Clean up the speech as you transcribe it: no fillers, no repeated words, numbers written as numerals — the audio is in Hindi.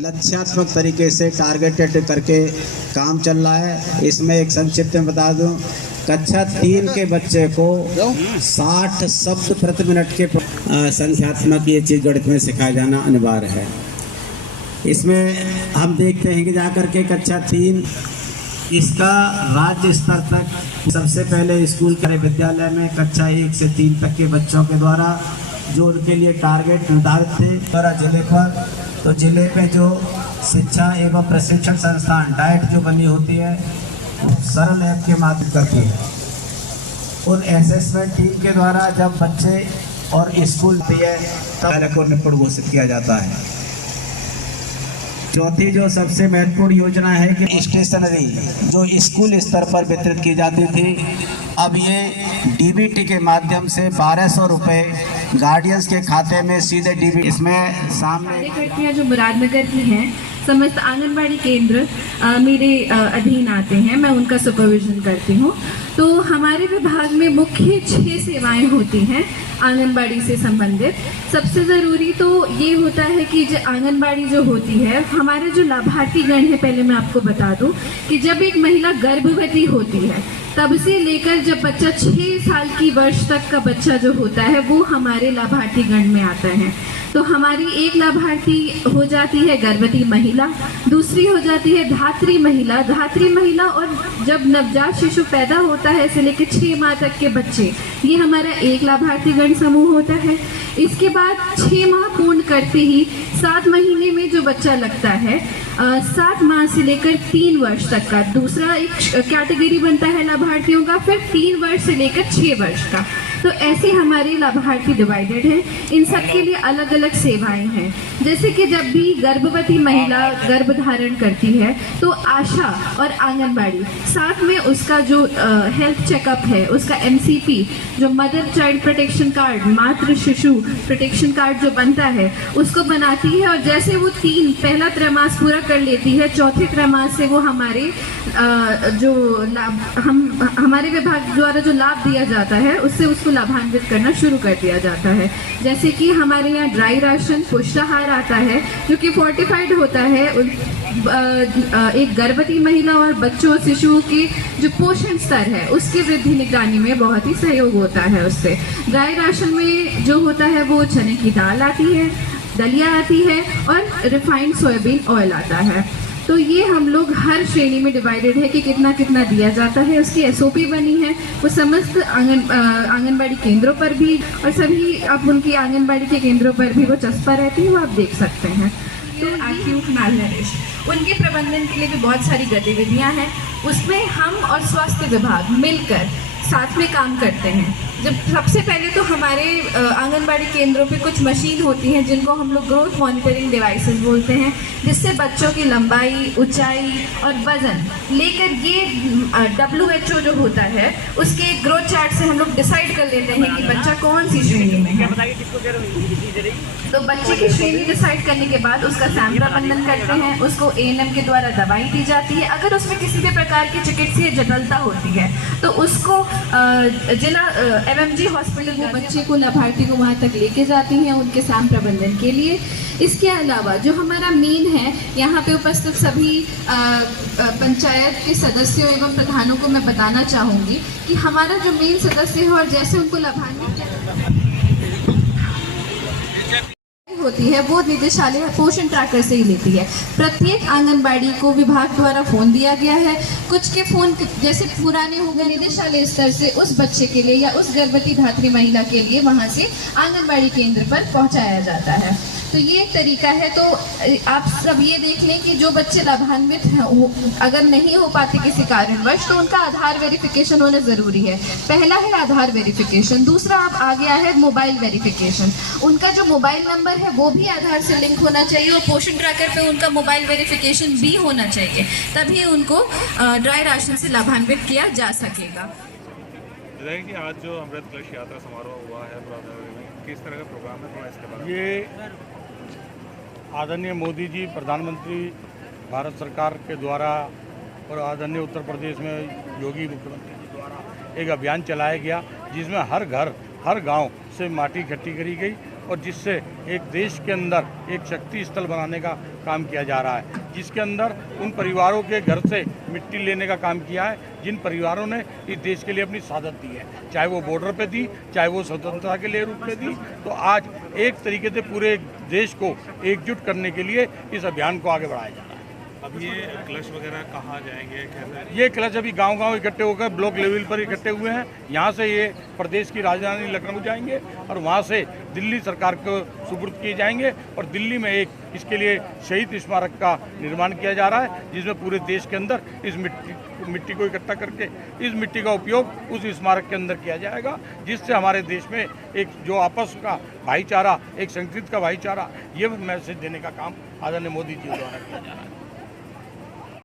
लक्ष्यात्मक तरीके से टारगेटेड करके काम चल रहा है। इसमें एक संक्षिप्त में बता दूं, कक्षा 3 के बच्चे को 60 शब्द प्रति मिनट के संख्यात्मक ये चीज गणित में सिखाया जाना अनिवार्य है। इसमें हम देखते हैं कि जाकर के कक्षा 3 इसका राज्य स्तर तक सबसे पहले स्कूल के विद्यालय में कक्षा 1 से 3 तक के बच्चों के द्वारा जो उनके लिए टारगेट निर्धारित थे द्वारा जिले पर, तो जिले में जो शिक्षा एवं प्रशिक्षण संस्थान डाइट जो बनी होती है सरल ऐप के माध्यम करती है। उन असेसमेंट टीम के द्वारा जब बच्चे और स्कूल है तब को निपुण घोषित किया जाता है। चौथी जो सबसे महत्वपूर्ण योजना है कि स्टेशनरी जो स्कूल स्तर पर वितरित की जाती थी, अब ये डीबीटी के माध्यम से 1200 रुपये गार्डियंस के खाते में सीधे डीबीटी। इसमें सामने कार्यकर्तियाँ जो मुरादनगर की हैं, समस्त आंगनबाड़ी केंद्र मेरे अधीन आते हैं, मैं उनका सुपरविजन करती हूँ। तो हमारे विभाग में मुख्य 6 सेवाएं होती हैं आंगनबाड़ी से संबंधित। सबसे ज़रूरी तो ये होता है कि जो आंगनबाड़ी जो होती है, हमारे जो लाभार्थी गण है, पहले मैं आपको बता दूं कि जब एक महिला गर्भवती होती है तब से लेकर जब बच्चा 6 साल की वर्ष तक का बच्चा जो होता है वो हमारे लाभार्थी गण में आता है। तो हमारी एक लाभार्थी हो जाती है गर्भवती महिला, दूसरी हो जाती है धात्री महिला। धात्री महिला और जब नवजात शिशु पैदा होता है से लेकर 6 माह तक के बच्चे, ये हमारा एक लाभार्थी गण समूह होता है। इसके बाद 6 माह पूर्ण करते ही 7 महीने में जो बच्चा लगता है, 7 माह से लेकर 3 वर्ष तक का दूसरा एक कैटेगरी बनता है लाभार्थियों का, फिर 3 वर्ष से लेकर 6 वर्ष का। तो ऐसे हमारे लाभार्थी डिवाइडेड हैं। इन सब के लिए अलग अलग सेवाएं हैं। जैसे कि जब भी गर्भवती महिला गर्भ धारण करती है तो आशा और आंगनबाड़ी साथ में उसका जो हेल्थ चेकअप है, उसका MCP जो मदर चाइल्ड प्रोटेक्शन कार्ड, मातृ शिशु प्रोटेक्शन कार्ड जो बनता है उसको बनाती है। और जैसे वो पहला त्रैमास पूरा कर लेती है, चौथे त्रैमास से वो हमारे जो लाभ हमारे विभाग द्वारा जो लाभ दिया जाता है उससे उसको लाभान्वित करना शुरू कर दिया जाता है। जैसे कि हमारे यहाँ ड्राई राशन, पुष्टाहार आता है जो कि फोर्टिफाइड होता है। एक गर्भवती महिला और बच्चों शिशुओं के जो पोषण स्तर है उसकी वृद्धि निगरानी में बहुत ही सहयोग होता है उससे। ड्राई राशन में जो होता है वो चने की दाल आती है, दलिया आती है और रिफाइंड सोयाबीन ऑयल आता है। तो ये हम लोग हर श्रेणी में डिवाइडेड है कि कितना कितना दिया जाता है। उसकी SOP बनी है, वो समस्त आंगनबाड़ी केंद्रों पर भी और सभी अब उनकी आंगनबाड़ी के केंद्रों पर भी वो चस्पा रहती है, वो आप देख सकते हैं। तो एक्यूट मैलनरिश उनके प्रबंधन के लिए भी बहुत सारी गतिविधियां हैं। उसमें हम और स्वास्थ्य विभाग मिलकर साथ में काम करते हैं। जब सबसे पहले तो हमारे आंगनबाड़ी केंद्रों पे कुछ मशीन होती हैं जिनको हम लोग ग्रोथ मॉनिटरिंग डिवाइसेस बोलते हैं, जिससे बच्चों की लंबाई, ऊंचाई और वजन लेकर ये WHO जो होता है उसके ग्रोथ चार्ट से हम लोग डिसाइड कर लेते हैं कि बच्चा कौन सी श्रेणी में है। तो बच्चे की श्रेणी डिसाइड करने के बाद उसका सैंपल प्रबंधन करते हैं, उसको ANM के द्वारा दवाई दी जाती है। अगर उसमें किसी भी प्रकार की चिकित्सीय जटिलता होती है तो उसको जिला MMG हॉस्पिटल में बच्चे को, लाभार्थी को वहाँ तक लेके जाती हैं उनके सैम प्रबंधन के लिए। इसके अलावा जो हमारा मेन है, यहाँ पे उपस्थित सभी पंचायत के सदस्यों एवं प्रधानों को मैं बताना चाहूँगी कि हमारा जो मेन सदस्य है और जैसे उनको लाभान्वित होती है वो निदेशालय पोषण ट्रैकर से ही लेती है। प्रत्येक आंगनबाड़ी को विभाग द्वारा फोन दिया गया है। कुछ के फोन जैसे पुराने हो गए, निदेशालय स्तर से उस बच्चे के लिए या उस गर्भवती धात्री महिला के लिए वहां से आंगनबाड़ी केंद्र पर पहुंचाया जाता है। तो ये एक तरीका है। तो आप सब ये देख लें कि जो बच्चे लाभान्वित हैं अगर नहीं हो पाते किसी कारणवश तो उनका आधार वेरिफिकेशन होना ज़रूरी है। पहला है आधार वेरिफिकेशन, दूसरा अब आ गया है मोबाइल वेरिफिकेशन। उनका जो मोबाइल नंबर है वो भी आधार से लिंक होना चाहिए और पोषण ट्रैकर पे उनका मोबाइल वेरिफिकेशन भी होना चाहिए, तभी उनको ड्राई राशन से लाभान्वित किया जा सकेगा। कि आज जो अमृत कलश यात्रा समारोह हुआ है किस तरह का प्रोग्राम है, थोड़ा इसके बारे में। ये आदरणीय मोदी जी प्रधानमंत्री भारत सरकार के द्वारा और आदरणीय उत्तर प्रदेश में योगी मुख्यमंत्री जी द्वारा एक अभियान चलाया गया जिसमें हर घर हर गांव से माटी इकट्ठी करी गई और जिससे एक देश के अंदर एक शक्ति स्थल बनाने का काम किया जा रहा है, जिसके अंदर उन परिवारों के घर से मिट्टी लेने का काम किया है जिन परिवारों ने इस देश के लिए अपनी शहादत दी है, चाहे वो बॉर्डर पे दी, चाहे वो स्वतंत्रता के लिए रूप में दी। तो आज एक तरीके से पूरे देश को एकजुट करने के लिए इस अभियान को आगे बढ़ाया जा रहा है। अब ये कलश वगैरह कहाँ जाएंगे, कैसे? ये कलश अभी गांव-गांव इकट्ठे होकर ब्लॉक लेवल पर इकट्ठे हुए हैं। यहाँ से ये प्रदेश की राजधानी लखनऊ जाएंगे और वहाँ से दिल्ली सरकार को सुपुर्द किए जाएंगे और दिल्ली में एक इसके लिए शहीद स्मारक का निर्माण किया जा रहा है, जिसमें पूरे देश के अंदर इस मिट्टी को इकट्ठा करके इस मिट्टी का उपयोग उस स्मारक के अंदर किया जाएगा, जिससे हमारे देश में एक जो आपस का भाईचारा, एक संस्कृति का भाईचारा, ये मैसेज देने का काम आदरणीय मोदी जी द्वारा किया जा रहा है।